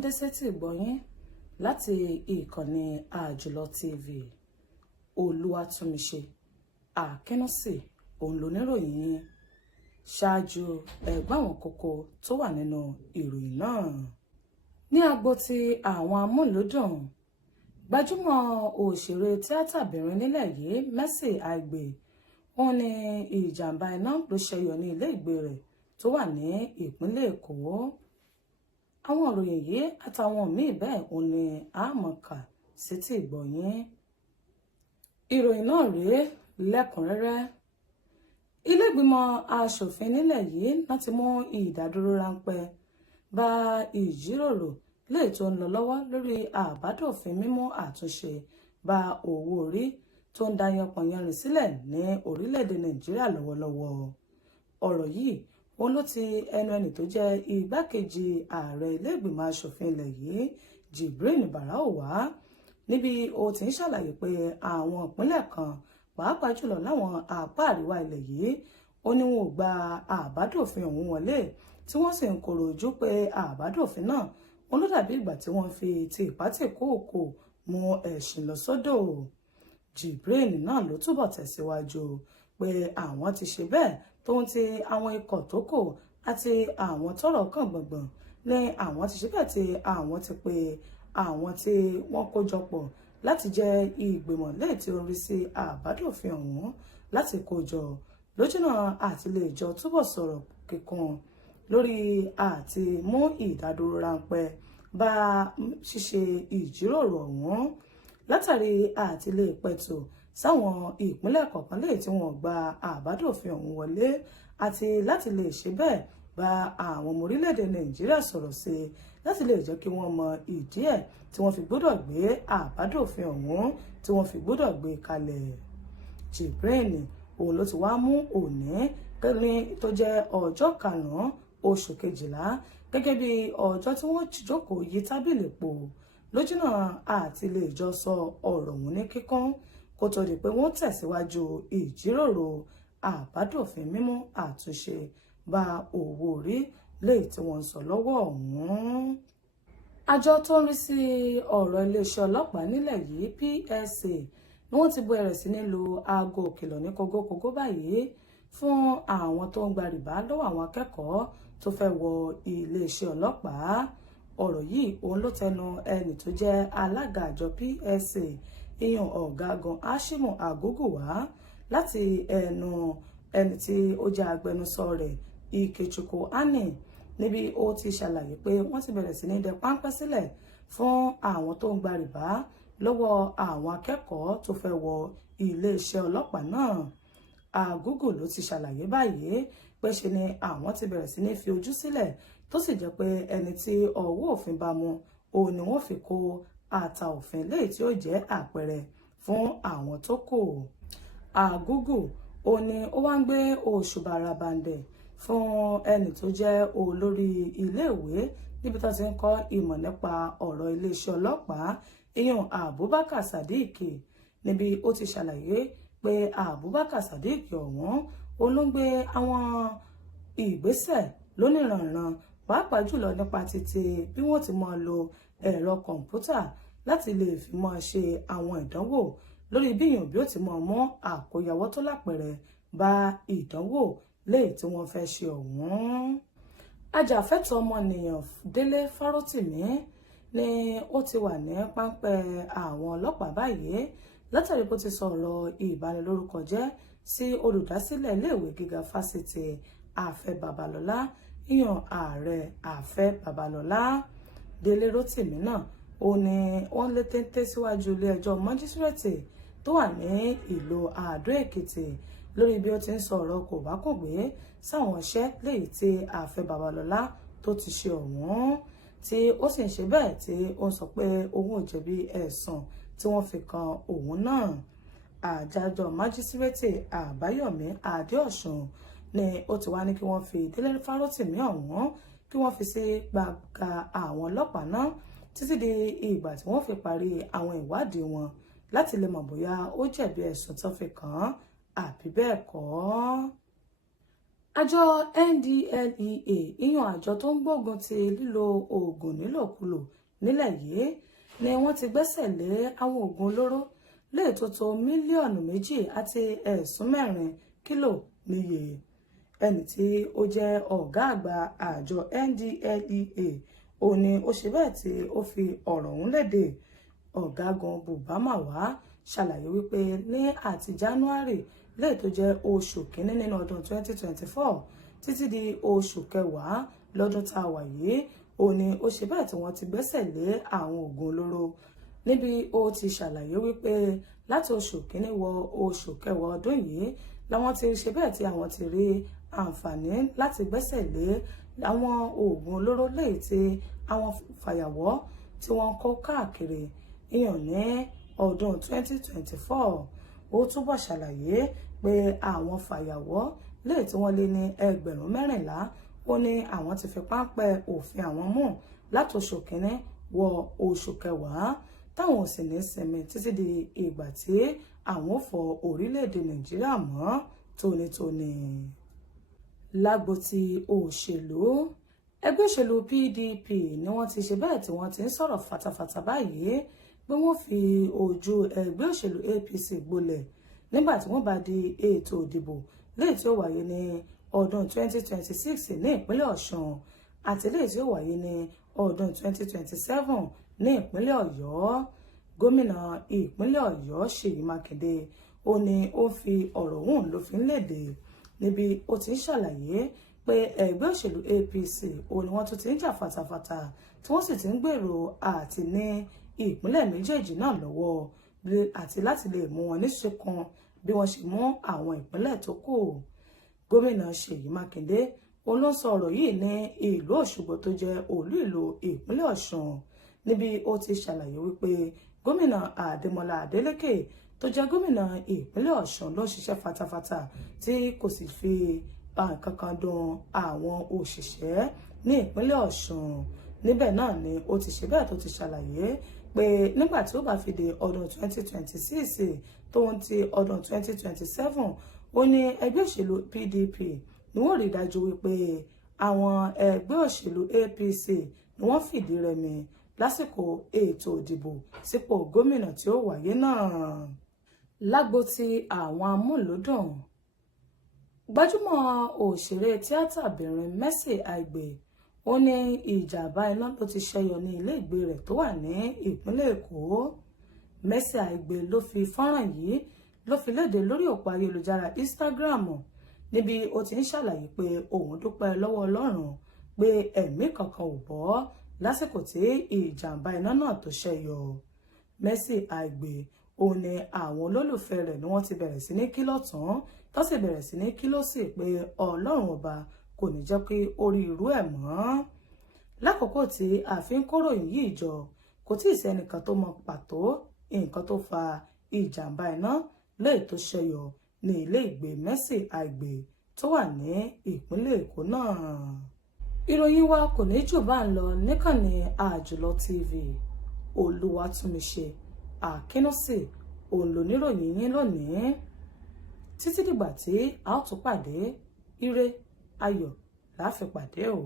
ń dé sétí ìgbọ̀yín láti ìkànnì Àjùlọ TV. Olúwatúnmiṣe Àkínúsì òun lóníròyìn yín. Ṣáájú ẹ̀gbọ́n àwọn kókó tó wà nínú ìròyìn náà. Ní agbo ti àwọn amúlùúdùn, gbajúmọ̀ òṣèré tíátàbìnrin nílẹ̀ yìí Mercy Aigbe wọ́n ní ìjàmbá iná ló ṣẹyọ ní ilé ìgbé rẹ̀ tó wà ní ìpínlẹ̀ Èkó. Àwọn ìròyìn yìí àtàwọn míì bẹ́ẹ̀ òun ni a mọ̀ kà sétí ìgbọ̀yín. Ìròyìn náà rèé lẹ́kùnrẹ́rẹ́. Ilé ìgbìmọ̀ aṣòfin nílẹ̀ yìí láti mú ìdádúró ráńpẹ́ bá ìjíròrò léè tó ń lọ lọ́wọ́ lórí àbádòfin mímú àtúnṣe bá owó orí tó ń da yanpọ̀yanrìn sílẹ̀ ní orílẹ̀-èdè Nàìjíríà lọ́wọ́lọ́wọ́. Ọ̀rọ̀ yìí òun ló ti ẹnu ẹni tó jẹ́ igbákejì ààrẹ ilé ìgbìmọ̀ aṣòfin ilẹ̀ yìí Jibrin Barau wá níbi ó ti ń ṣàlàyé pé àwọn ìpínlẹ̀ kan pàápàá jùlọ láwọn apá àríwá ilẹ̀ yìí ó ní wọn ò gba àbádòfin ọ̀hún wọlé tí wọ́n sì ń kọ̀rọ̀ ojú pé àbádòfin náà wọn ló dàbí ìgbà tí wọ́n fi ti ìpátìkúùkù mú ẹ̀sìn lọ sódò. Jibrin náà ló túbọ̀ tẹ̀síwájú pé àwọn ti ṣe bẹ́ẹ̀ tó ń ti àwọn ikọ̀ tó kù àti àwọn tọ́rọ̀ kàn gbọ̀ngbọ̀n ní àwọn ti ṣe bẹ́ẹ̀ tí àwọn ti pe àwọn tí wọ́n kó jọ pọ̀ láti jẹ́ ìgbìmọ̀ lẹ́yìn tí ó rí sí àbádòfin ọ̀hún láti kó jọ lójúnà àti lè jọ túbọ̀ sọ̀rọ̀ kíkún lórí àti mú ìdádúró ráńpẹ́ bá ṣíṣe ìjíròrò ọ̀hún látàrí àti lè pẹ̀tù sáwọn ìpínlẹ̀ kọ̀ọ̀kan lẹ́yìn tí wọ́n gba àbádòfin ọ̀hún wọlé àti láti lè ṣe bẹ́ẹ̀ bá àwọn ọmọ orílẹ̀-èdè Nàìjíríà sọ̀rọ̀ sí i láti lè jẹ́ kí wọ́n mọ ìdí ẹ̀ tí wọ́n fi gbọ́dọ̀ gbé àbádòfin ọ̀hún tí wọ́n fi gbọ́dọ̀ gbé kalẹ̀. Jibrin òun ló ti wá mú òní kẹrin tó jẹ́ ọjọ́ karùn-ún oṣù kejìlá gẹ́gẹ́ bí ọjọ́ tí wọ́n jókòó yí tábìlì pò lójúnà àti lè jọ sọ ọ̀rọ̀ ọ̀hún ní kíkún kó tó di pé wọ́n tẹ̀síwájú ìjíròrò àbádòfin mímú àtúnṣe bá owó orí léyìí tí wọ́n ń sọ lọ́wọ́ ọ̀hún. Àjọ tó ń rí sí ọ̀rọ̀ iléeṣẹ́ ọlọ́pàá nílẹ̀ yìí PSA ni wọ́n ti bẹ̀rẹ̀ sí ní lu aago òkìlọ̀ ní kógókógó báyìí fún àwọn tó ń gba rìbá lọ́wọ́ àwọn akẹ́kọ̀ọ́ tó fẹ́ wọ iléeṣẹ́ ọlọ́pàá. Ọ̀rọ̀ yìí òun ló tẹnu ẹni tó jẹ́ alága àjọ PSA ìyẹn ọ̀gágun Hashimu Agugu wá láti ẹnu ẹni tí ó jẹ́ agbẹnusọ rẹ̀ Ikechukwu Ani níbi ó ti ṣàlàyé pé wọ́n ti bẹ̀rẹ̀ sí ní dẹ páńpẹ́ sílẹ̀ fún àwọn tó ń gba rìbá lọ́wọ́ àwọn akẹ́kọ̀ọ́ tó fẹ́ wọ iléeṣẹ́ ọlọ́pàá náà. Agugu ló ti ṣàlàyé báyìí pé ṣe ni àwọn ti bẹ̀rẹ̀ sí ní fi ojú sílẹ̀ tó sì jẹ́ pé ẹni tí ọwọ́ òfin bá mú òun ni wọ́n fi kó ata òfin léyìí tí ó jẹ́ àpẹẹrẹ fún àwọn tó kù. Agugu òun ni ó wá ń gbé òṣùbà ràbàǹdẹ̀ fún ẹni tó jẹ́ olórí iléèwé níbi tó ti ń kọ́ ìmọ̀ nípa ọ̀rọ̀ iléeṣẹ́ ọlọ́pàá ìyẹn Abubakar Sadiq níbi ó ti ṣàlàyé pé Abubakar Sadiq ọ̀hún olóńgbé àwọn ìgbésẹ̀ lóníranran pàápàá jùlọ nípa títí bí wọ́n ti máa lo ẹ̀rọ kọ̀ǹpútà láti lè fi máa ṣe àwọn ìdánwò lórí bíyàn bí ó ti máa mú àkóyawọ́ tó lápẹẹrẹ bá ìdánwò léyìí tí wọ́n fẹ́ ṣe ọ̀hún. Ajàfẹ́tọ̀ọ́ ọmọnìyàn Délé Fárótìmí ni ó ti wà ní páńpẹ́ àwọn ọlọ́pàá báyìí látàrí bó ti sọ̀rọ̀ ìbanilórúkọ jẹ́ sí olùdásílẹ̀ iléèwé gíga fásitì Àfẹ́ Babalọ́lá ìyàn ààrẹ Àfẹ́ Babalọ́lá. Délé Rótìmí náà ó ní wọ́n lé téńté síwájú ilé ẹjọ́ májísírèètì tó wà ní ìlú Àdó Èkìtì lórí bí ó ti ń sọ ọ̀rọ̀ kò bá kò gbé sáwọn iṣẹ́ léyìí tí Àfẹ́ Babalọ́lá tó ti ṣe ọ̀hún tí ó sì ń ṣe bẹ́ẹ̀ tí ó ń sọ pé òun ò jẹ̀bi ẹ̀sùn tí wọ́n fi kan òun náà. Àjájọ májísírèètì Àbáyọ̀mí Adéọ̀sùn ni ó ti wá ní kí wọ́n fi Délé Fárótìmí ọ̀hún kí wọ́n fi sí gbàgà àwọn ọlọ́pàá náà títí di ìgbà tí wọ́n fi parí àwọn ìwádìí wọn láti lè mọ̀ bóyá ó jẹ̀bi ẹ̀sùn tó fi kàn án àbí bẹ́ẹ̀ kọ́. àjọ NDLEA ìyàn àjọ tó ń gbógun ti lílo oògùn nílòkulò nílẹ̀ yìí ni wọ́n ti gbẹ́sẹ̀ lé àwọn oògùn olóró lè tó tó mílíọ̀nù 2 àti ẹ̀sùn 4 kílò níye. Ẹni tí ó jẹ́ ọ̀gá àgbà àjọ NDLEA òun ni ó ṣe bẹ́ẹ̀ tí ó fi ọ̀rọ̀ ọ̀hún léde. Ọ̀gágun Buba Marwa ṣàlàyé wípé ní àti January lè tó jẹ́ oṣù kínní nínú ọdún 2024 títí di oṣù kẹwàá lọ́dún tá a wà yìí òun ni ó ṣe bẹ́ẹ̀ tí wọ́n ti gbẹ́sẹ̀ lé àwọn oògùn olóró. Níbi ó ti ṣàlàyé wípé láti oṣù kínní wọ oṣù kẹwàá ọdún yìí làwọn ti ṣe bẹ́ẹ̀ tí àwọn ti rí àǹfààní láti gbẹ́sẹ̀ lé àwọn oògùn olóró léyìí tí àwọn fàyàwọ́ tí wọ́n kó káàkiri ìyàn ní ọdún 2024. Ó túbọ̀ ṣàlàyé pé àwọn fàyàwọ́ léyìí tí wọ́n lé ní 14,000 ó ní àwọn ti fi páńpẹ́ òfin àwọn mú láti oṣù kínní wọ oṣù kẹwàá táwọn ò sì ní sinmi títí di ìgbà tí àwọn ò fọ orílẹ̀-èdè Nàìjíríà mọ́ tónítóní. Lágbo ti òṣèlú, ẹgbẹ́ òṣèlú PDP ni wọ́n ti ṣe bẹ́ẹ̀ tí wọ́n ti ń sọ̀rọ̀ fatafata báyìí pé wọ́n fi ojú ẹgbẹ́ òṣèlú APC gbolẹ̀ nígbà tí wọ́n bá di ètò ìdìbò léyìí tí ó wáyé ní ọdún 2026 ní ìpínlẹ̀ Ọ̀ṣun àti léyìí tí ó wáyé ní ọdún 2027 ní ìpínlẹ̀ Ọ̀yọ́. Gómìnà ìpínlẹ̀ Ọ̀yọ́ Ṣèyí Mákindé ó ní ó fi ọ̀rọ̀ ọ̀hún ló fi ń léde níbi ó ti ń ṣàlàyé pé ẹgbẹ́ òṣèlú APC òun ni wọ́n tún ti ń jà fatafata tí wọ́n sì ti ń gbèrò àti ní ìpínlẹ̀ méjèèjì náà lọ́wọ́ àti láti lè mú wọn níṣe kan bí wọ́n ṣe mú àwọn ìpínlẹ̀ tó kù. Gómìnà Ṣèyí Mákindé òun ló sọ ọ̀rọ̀ yìí ní ìlú Òṣogbo tó jẹ́ olú ìlú ìpínlẹ̀ Ọ̀ṣun níbi ó ti ṣàlàyé wípé gómìnà Adémọ́lá Adélékè tó jẹ́ gómìnà ìpínlẹ̀ Ọ̀ṣun ló ń ṣiṣẹ́ fatafata tí kò sì fi nǹkan kan dùn àwọn òṣìṣẹ́ ní ìpínlẹ̀ Ọ̀ṣun. Níbẹ̀ náà ni ó ti ṣe bẹ́ẹ̀ tó ti ṣàlàyé pé nígbà tí ó bá fi di ọdún 2026 tó ń ti ọdún 2027 ó ní ẹgbẹ́ òṣèlú PDP ni wọ́n rí dájú wípé àwọn ẹgbẹ́ òṣèlú APC ni wọ́n fìdí rẹmi lásìkò ètò ìdìbò sípò gómìnà tí ó wáyé náà. Lágbo ti àwọn amúlùúdùn, gbajúmọ̀ òṣèré tíátàbìnrin Mercy Aigbe ó ní ìjàmbá iná ló ti ṣẹyọ ní ilé ìgbé rẹ̀ tó wà ní ìpínlẹ̀ Èkó. Mercy Aigbe ló fi fọ́nrán yìí ló fi léde lórí òpó ayélujára Instagram níbi ó ti ń ṣàlàyé pé òun dúpẹ́ lọ́wọ́ Ọlọ́run pé ẹ̀mí kankan ò bọ́ lásìkò tí ìjàmbá iná náà tó ṣẹyọ. Mercy Aigbe òun ni àwọn olólùfẹ́ rẹ̀ ni wọ́n ti bẹ̀rẹ̀ sí ní kí lọ́tún tó sì bẹ̀rẹ̀ sí ní kí lósì pé Ọlọ́run ọba kò ní jẹ́ pé ó rí irú ẹ̀ mọ́. Lákòókò tí àfin kóròyìn yìí jọ kò tí ì sẹ́nìkan tó mọ pàtó nǹkan tó fa ìjàmbá iná léyìí tó ṣẹyọ ní ilé ìgbé Mercy Aigbe tó wà ní ìpínlẹ̀ Èkó náà. Ìròyìn wa kò ní jù bá ń lọ níkànnì Àjùlọ TV. Olúwatúnmiṣe Àkínúsì òun lóníròyìn yín lónìí. Títí dìgbà tí a ó tún pàdé, ire ayọ̀ la fi pàdé o.